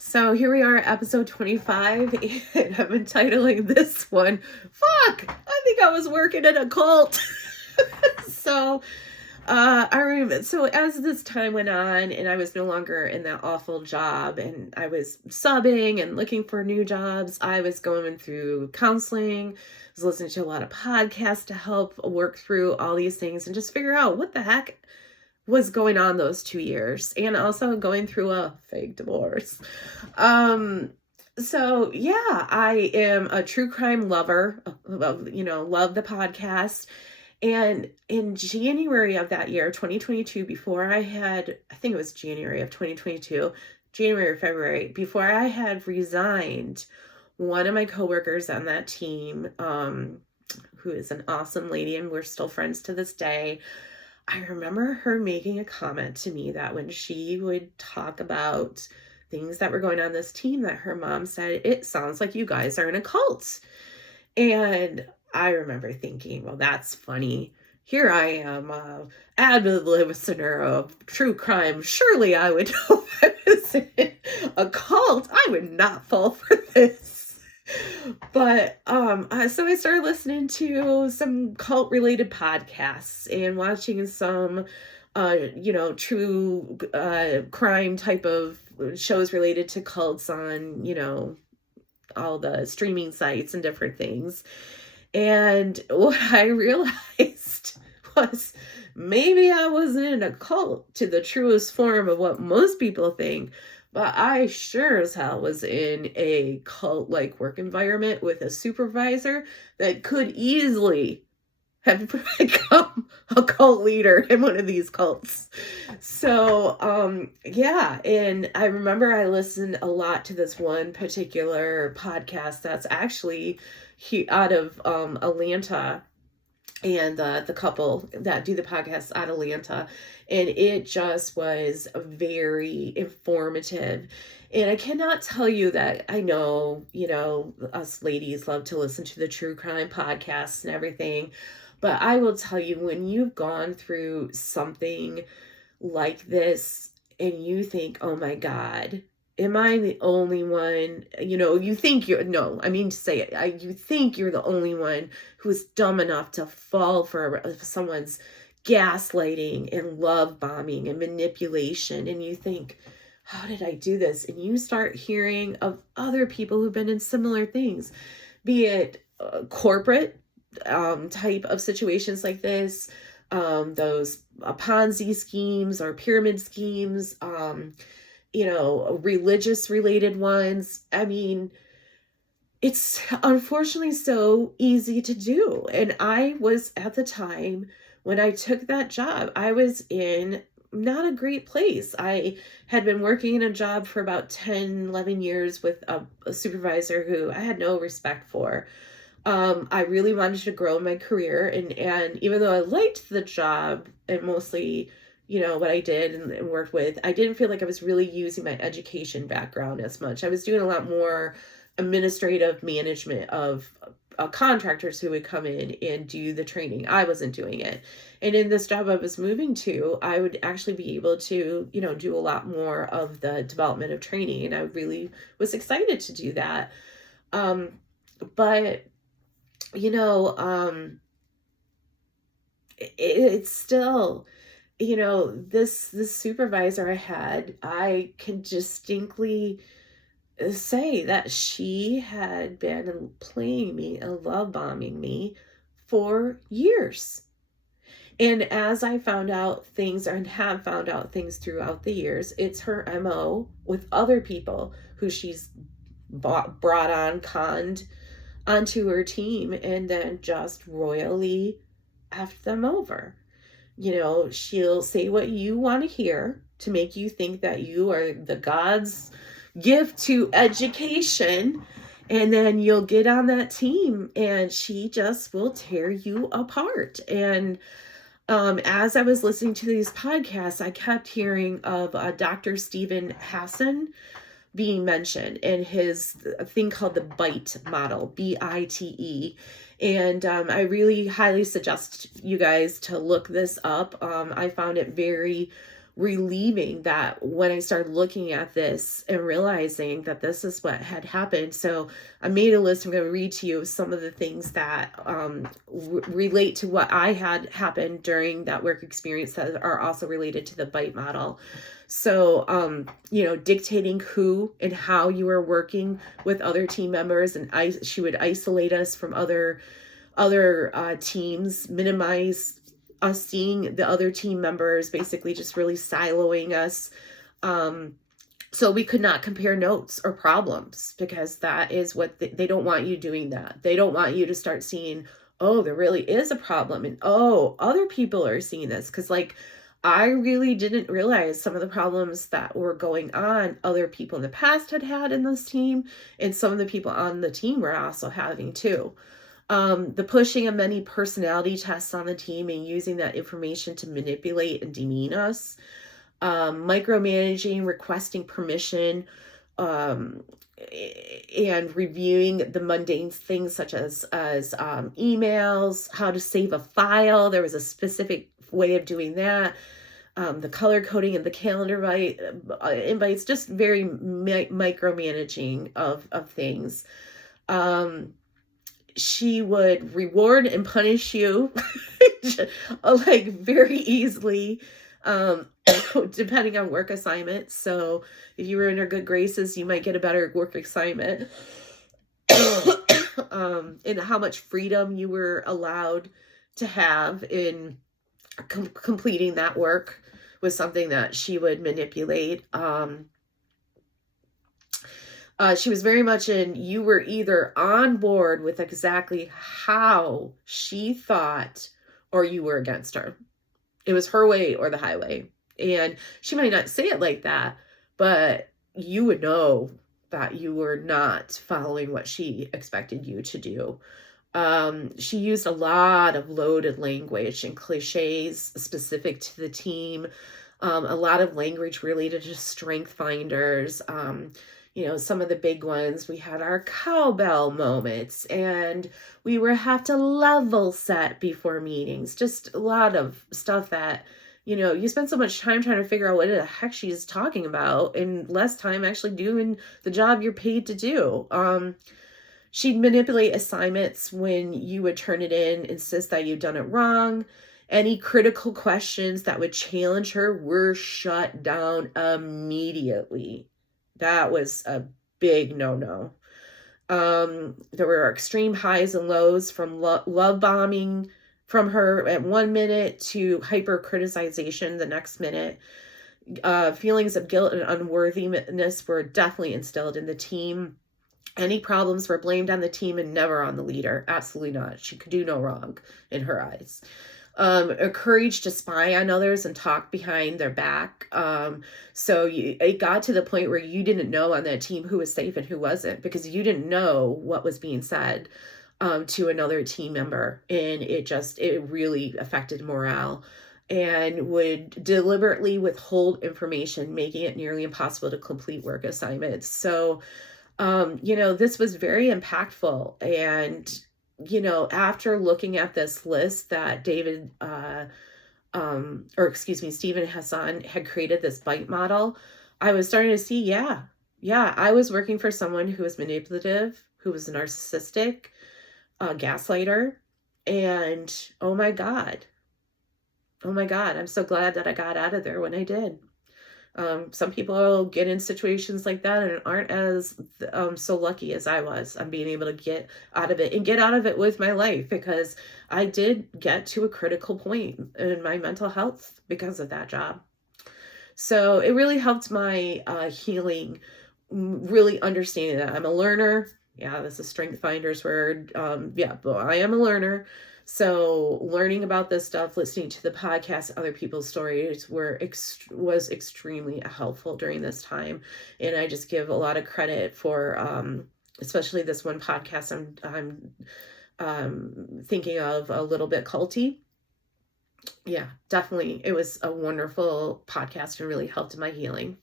So here we are, episode 25, and I'm entitling this one, Fuck! I think I was working in a cult. So, I remember, so as this time went on and I was no longer in that awful job and I was subbing and looking for new jobs, I was going through counseling, I was listening to a lot of podcasts to help work through all these things and just figure out what the heck was going on those 2 years, and also going through a fake divorce. So yeah, I am a true crime lover, love the podcast. And in January of that year, 2022, I think it was January of 2022, January or February, before I had resigned, one of my coworkers on that team, who is an awesome lady, and we're still friends to this day, I remember her making a comment to me that when she would talk about things that were going on this team, that her mom said, "It sounds like you guys are in a cult." And I remember thinking, well, that's funny. Here I am, avid listener of true crime. Surely I would know if I was in a cult. I would not fall for this. But so I started listening to some cult related podcasts and watching some true crime type of shows related to cults on, all the streaming sites and different things. And what I realized was maybe I wasn't in a cult to the truest form of what most people think, but I sure as hell was in a cult-like work environment with a supervisor that could easily have become a cult leader in one of these cults. So, yeah, and I remember I listened a lot to this one particular podcast that's actually out of Atlanta, and the couple that do the podcast out of Atlanta, and it just was very informative. And I cannot tell you that I know, us ladies love to listen to the true crime podcasts and everything, but I will tell you, when you've gone through something like this and you think, oh my God, am I the only one? You think you're, no, I mean to say it, you think you're the only one who's dumb enough to fall for someone's gaslighting and love bombing and manipulation. And you think, how did I do this? And you start hearing of other people who've been in similar things, be it corporate type of situations like this, those Ponzi schemes or pyramid schemes, religious related ones. I mean, it's unfortunately so easy to do. And I was, at the time when I took that job, I was in not a great place. I had been working in a job for about 10, 11 years with a supervisor who I had no respect for. I really wanted to grow my career, and even though I liked the job and mostly, what I did and worked with, I didn't feel like I was really using my education background as much. I was doing a lot more administrative management of contractors who would come in and do the training. I wasn't doing it. And in this job I was moving to, I would actually be able to, do a lot more of the development of training. And I really was excited to do that. But it's still, this supervisor I had, I can distinctly say that she had been playing me and love bombing me for years. And as I found out things, and have found out things throughout the years, it's her MO with other people who she's brought on, conned onto her team, and then just royally effed them over. She'll say what you want to hear to make you think that you are the God's gift to education, and then you'll get on that team and she just will tear you apart. And as I was listening to these podcasts, I kept hearing of Dr. Stephen Hassan being mentioned, and his thing called the BITE model, BITE. And I really highly suggest you guys to look this up. I found it very relieving that when I started looking at this and realizing that this is what had happened. So I made a list. I'm going to read to you some of the things that relate to what I had happened during that work experience that are also related to the bite model. So, dictating who and how you were working with other team members, and she would isolate us from other teams, minimize us seeing the other team members, basically just really siloing us. So we could not compare notes or problems, because that is what they don't want you doing that. They don't want you to start seeing, oh, there really is a problem. And oh, other people are seeing this. Cause I really didn't realize some of the problems that were going on other people in the past had in this team. And some of the people on the team were also having too. The pushing of many personality tests on the team and using that information to manipulate and demean us, micromanaging, requesting permission, and reviewing the mundane things such as emails, how to save a file. There was a specific way of doing that. The color coding and the calendar invites, just very micromanaging of things. She would reward and punish you like very easily, depending on work assignments. So if you were in her good graces, you might get a better work assignment. And how much freedom you were allowed to have in completing that work was something that she would manipulate. She was very much you were either on board with exactly how she thought, or you were against her. It was her way or the highway. And she might not say it like that, but you would know that you were not following what she expected you to do. She used a lot of loaded language and cliches specific to the team. A lot of language related to strength finders. Some of the big ones, we had our cowbell moments, and we have to level set before meetings. Just a lot of stuff that, you spend so much time trying to figure out what the heck she's talking about, and less time actually doing the job you're paid to do. She'd manipulate assignments when you would turn it in, insist that you'd done it wrong. Any critical questions that would challenge her were shut down immediately. That was a big no-no. There were extreme highs and lows, from love bombing from her at 1 minute to hyper criticization the next minute. Feelings of guilt and unworthiness were definitely instilled in the team. Any problems were blamed on the team and never on the leader. Absolutely not. She could do no wrong in her eyes. A courage to spy on others and talk behind their back. So it got to the point where you didn't know on that team who was safe and who wasn't, because you didn't know what was being said to another team member. And it really affected morale, and would deliberately withhold information, making it nearly impossible to complete work assignments. So, this was very impactful. And after looking at this list that Stephen Hassan had created, this bite model, I was starting to see, I was working for someone who was manipulative, who was narcissistic, gaslighter, and oh my God, I'm so glad that I got out of there when I did. Some people get in situations like that and aren't as so lucky as I was on being able to get out of it, and get out of it with my life, because I did get to a critical point in my mental health because of that job. So it really helped my healing, really understanding that I'm a learner. Yeah, this is Strength Finder's word. But I am a learner. So learning about this stuff, listening to the podcast, other people's stories was extremely helpful during this time. And I just give a lot of credit for, especially this one podcast I'm thinking of, A Little Bit Culty. Yeah, definitely. It was a wonderful podcast and really helped in my healing.